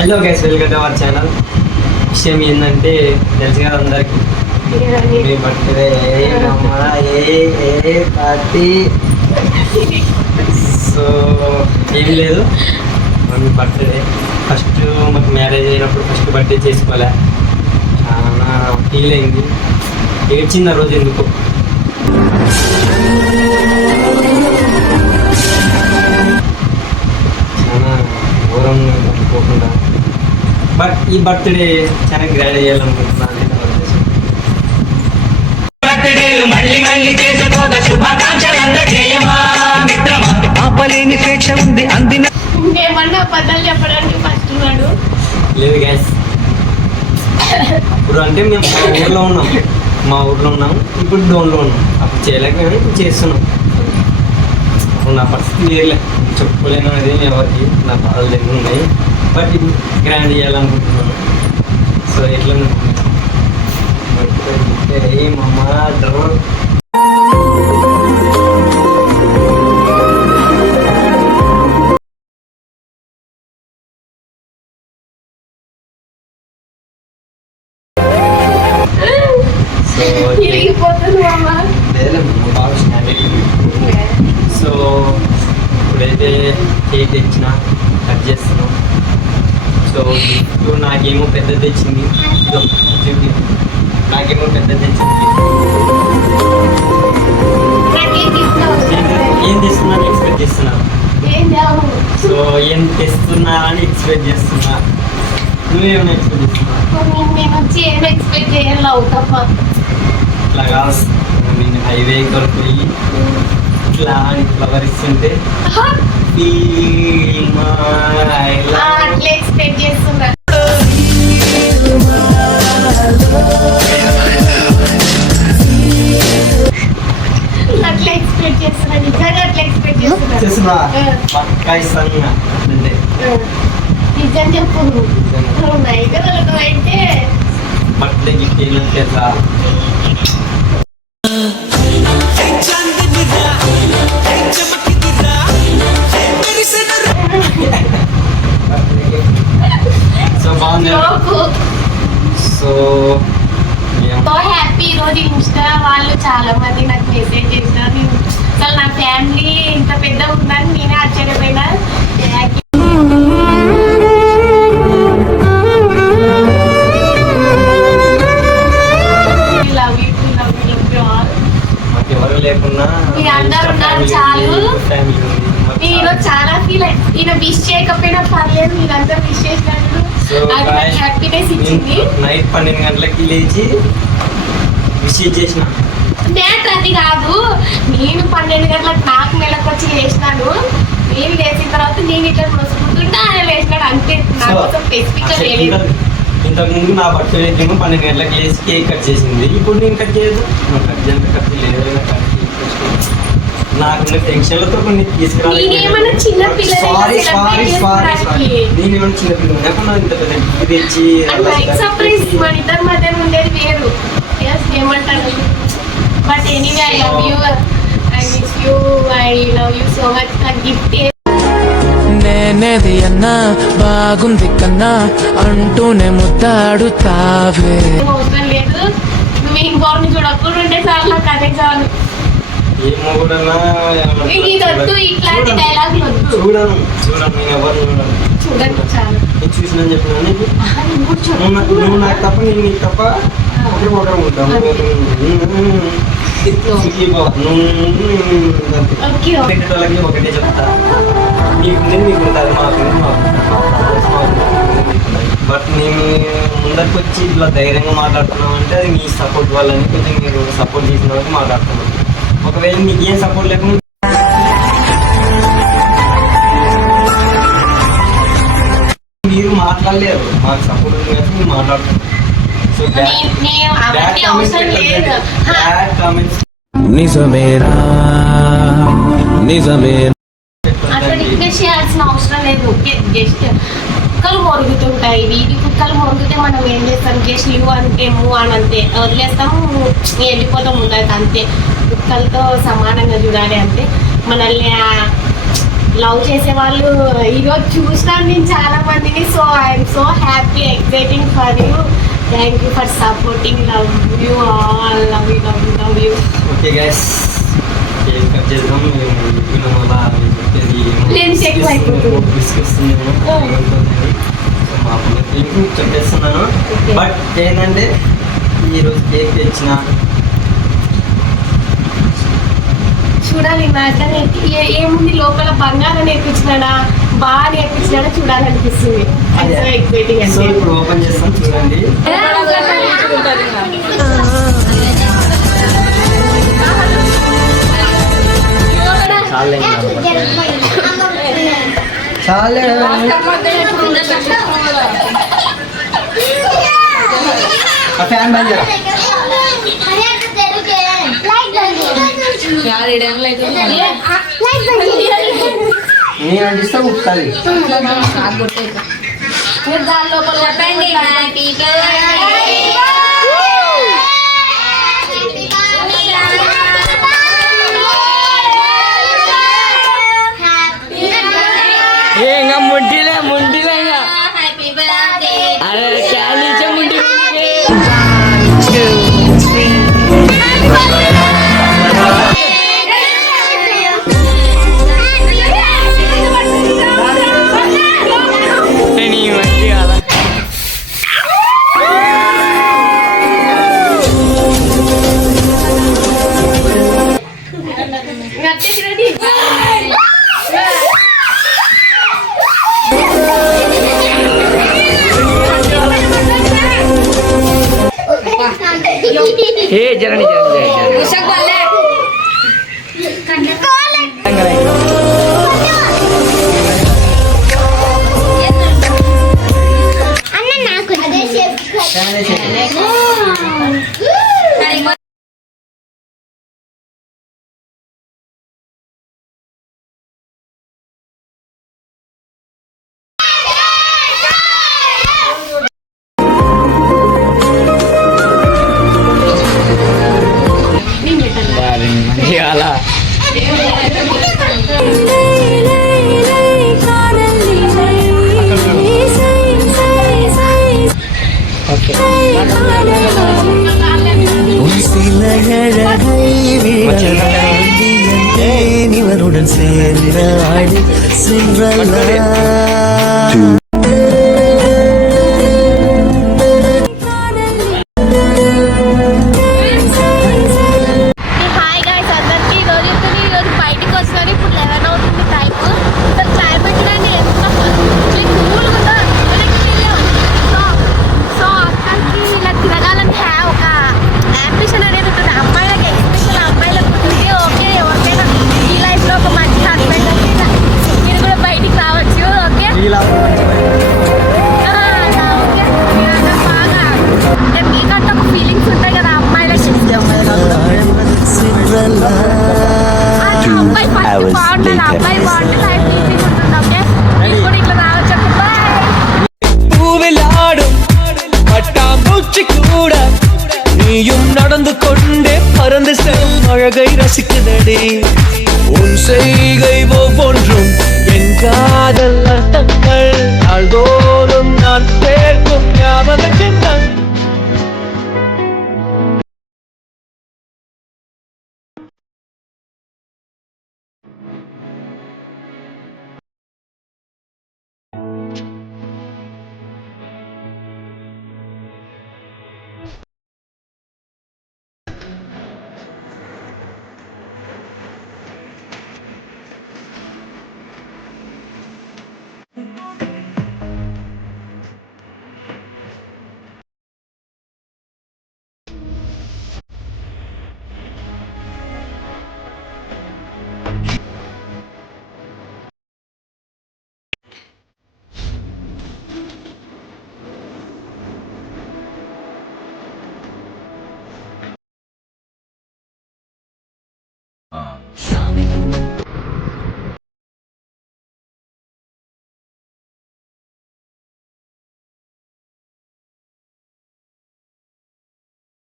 Hello guys, welcome to our channel. విషయం ఏంటంటే తెలుసు కదా అందరికి, మీ బర్త్డే ఏ పార్టీ. సో ఏం లేదు, మీ బర్త్డే ఫస్ట్ మాకు మ్యారేజ్ అయినప్పుడు ఫస్ట్ బర్త్డే చేసుకోలే, చాలా ఫీల్ అయింది, ఏడ్చింది ఆ రోజు ఎందుకు. చాలా ఘోరంగా అనుకోకుండా, బట్ ఈ బర్త్డే చాలా గ్రాండ్ చేయాలనుకుంటున్నాను. లేదు గ్యాస్, అప్పుడు అంటే మేము మా ఊర్లో ఉన్నాం, ఇప్పుడు డోన్లో ఉన్నాం. అప్పుడు చేయలేక కానీ ఇప్పుడు చేస్తున్నాం. అప్పుడు నా పరిస్థితి వేయలే, చెప్పుకోలేను అనేది ఎవరికి, నా బాధలు దగ్గర ఉన్నాయి. బట్ ఇప్పుడు గ్రాండ్ చేయాలనుకుంటున్నాను. సో ఎట్లా మమ్మ డ్రర్ సో ఇప్పుడైతే కేక్ తెచ్చిన కట్ చేస్తున్నాం. సో గిఫ్ట్ నాకేమో పెద్దది తెచ్చింది, నాకేమో పెద్దది తెచ్చింది. ఏం తెస్తున్నాను ఎక్స్పెక్ట్ చేస్తున్నా, సో ఏం తెస్తున్నా అని ఎక్స్పెక్ట్ చేస్తున్నా. నువ్వేమైనా ఎక్స్పెక్ట్ చేస్తున్నా? ఇట్లా కాదు, నేను హైవే కొరకు ఇట్లా ఫ్లవర్ ఇస్తుంటే ఎక్స్పెక్ట్ చేస్తున్నా. అట్లా ఎక్స్పెక్ట్ చేస్తున్నా, నిజంగా అట్లా ఎక్స్పెక్ట్ చేస్తున్నా. పక్కా ఇస్తాను అంటే నిజం చెప్పు, నువ్వు నైట్ అయితే బర్త్డే గిఫ్ట్ ఏమని తెలుసా? సో బాగుంది. So happy. ఈరోజు ఇన్స్టా వాళ్ళు చాలా మంది నాకు మెసేజ్ చేసినారు. అసలు నా ఫ్యామిలీ ఇంత పెద్ద ఉందని నేనే ఆశ్చర్యపోయినా. ఎవరు లేకున్నా అందరూ ఉన్నారు చాలు. నేను చాలా ఫీల్ అయ్యి, ఈయన విష్ చేయకపోయినా పర్లేదు, మీరందరూ విష్ చేసినట్టు హ్యాపీనెస్ ఇచ్చింది. నైట్ 12 గంటలకి లేచి విష్ చేసిన. మ్యాటర్ అది కాదు, నేను 12 గంటలకు నాకు మెలకు వచ్చి లేచినాను. నేను లేచిన తర్వాత నేను ఇట్లా మోసుకుంటుంటే ఆయన లేచినాడు, అంతే. నాకోసం స్పెసిఫిక్ గా లేదు. ఇంతకుముందు నా బర్త్డే ఏమో 12 గంటలకు లేచి కేక్ కట్ చేసింది, ఇప్పుడు నేను కట్ చేయదు. కట్ చేయాలంటే కట్ లేదు, నాకు టెన్షన్లతో కొన్ని తీసుకురాలి. నేనేమన్నా చిన్న పిల్లలు తెచ్చి సర్ప్రైజ్ మన ఇద్దరి మధ్య ఉండేది వేరు. ఏమంటారు? But anyway I love you, I miss you, I love you so much. నాకు గిఫ్ట్ నేనేది అన్నా బాగుంది కన్నా అంటూనే ముద్దాడుతావే. అవసరం లేదు, నువ్వు ఇంకోరిని చూడకుండా ఉంటే చాలు, నాకు అదే చాలు. ఏమో కూడా ఇట్లాంటి డైలాగులు వద్దు. చూడను నేను ఎవరు చూడండి చాలు. నేను చూసిన చెప్పినా నువ్వు నాకు తప్ప నేను నీకు తప్ప ఒకరు ఉంటాము. పెట్టేటోళ్ళకి ఒకటే చెప్తా, నీకుంది నీకుంటుంది, మాకు. బట్ నేను ముందరికి వచ్చి ఇట్లా ధైర్యంగా మాట్లాడుతున్నాం అంటే అది మీ సపోర్ట్ వల్లని, కొంచెం మీరు సపోర్ట్ చేసిన వాళ్ళకి మాట్లాడుతున్నాను. ఒకవేళ మీకు ఏం సపోర్ట్ లేకుండా మీరు మాట్లాడలేరు, మాకు సపోర్ట్ ఉంది కాబట్టి మీరు మాట్లాడుతున్నారు. సో బ్యాడ్ కామెంట్స్ నిజమేరా నిజమే అట్లా రిక్వెస్ట్ చేయాల్సిన అవసరం లేదు. జస్ట్ కుక్కలు మొరుగుతుంటాయి, వీటి కుక్కలు మొరుగుతే మనం ఏం చేస్తాం? జస్ట్ లివ్ అంటే మూవ్ అని అంతే వదిలేస్తాము, వెళ్ళిపోతాం ముందరికి అంతే. కుక్కలతో సమానంగా చూడాలి అంతే. మనల్ని లవ్ చేసే వాళ్ళు ఈరోజు చూసినాను నేను చాలా మందిని. So I'm so happy, exciting for you. Thank you for supporting. Love you all. Love you love you love you. Okay guys, cake cut చేద్దాం. నేను చెక్ అయిపోతుంది. మా పిల్లలకి చెప్పేస్తున్నాను. బట్ ఏంటంటే ఈరోజు కేక్ తెచ్చిన చూడాలి మ్యాటర్ ఏముంది లోపల, బంగారం నేర్పించినాడా, బాగా నేర్పించినాడా చూడాలనిపిస్తుంది. సో ఇప్పుడు ఓపెన్ చేస్తాం, చూడండి. చాలే ఫ్యాన్ బంద్ చేరా. నేను అంటిస్తా కుట్టాలి. దాని లోపల చెప్పండి. ఇంకా ముండిలే అరే క్యాలీచే ముండి. ఏ జరని అలా இவருடன் சேர்ந்த ஆடு சென்றல்லா. பூவிலாடும் பட்டாம்பூச்சி கூட நீயும் நடந்து கொண்டே பறந்து செல்லும் அழகை ரசிக்குதடி. உன் செய்கை ஒவ்வொன்றும் என் காதல் அர்த்தங்கள் நாள்தோறும் நான்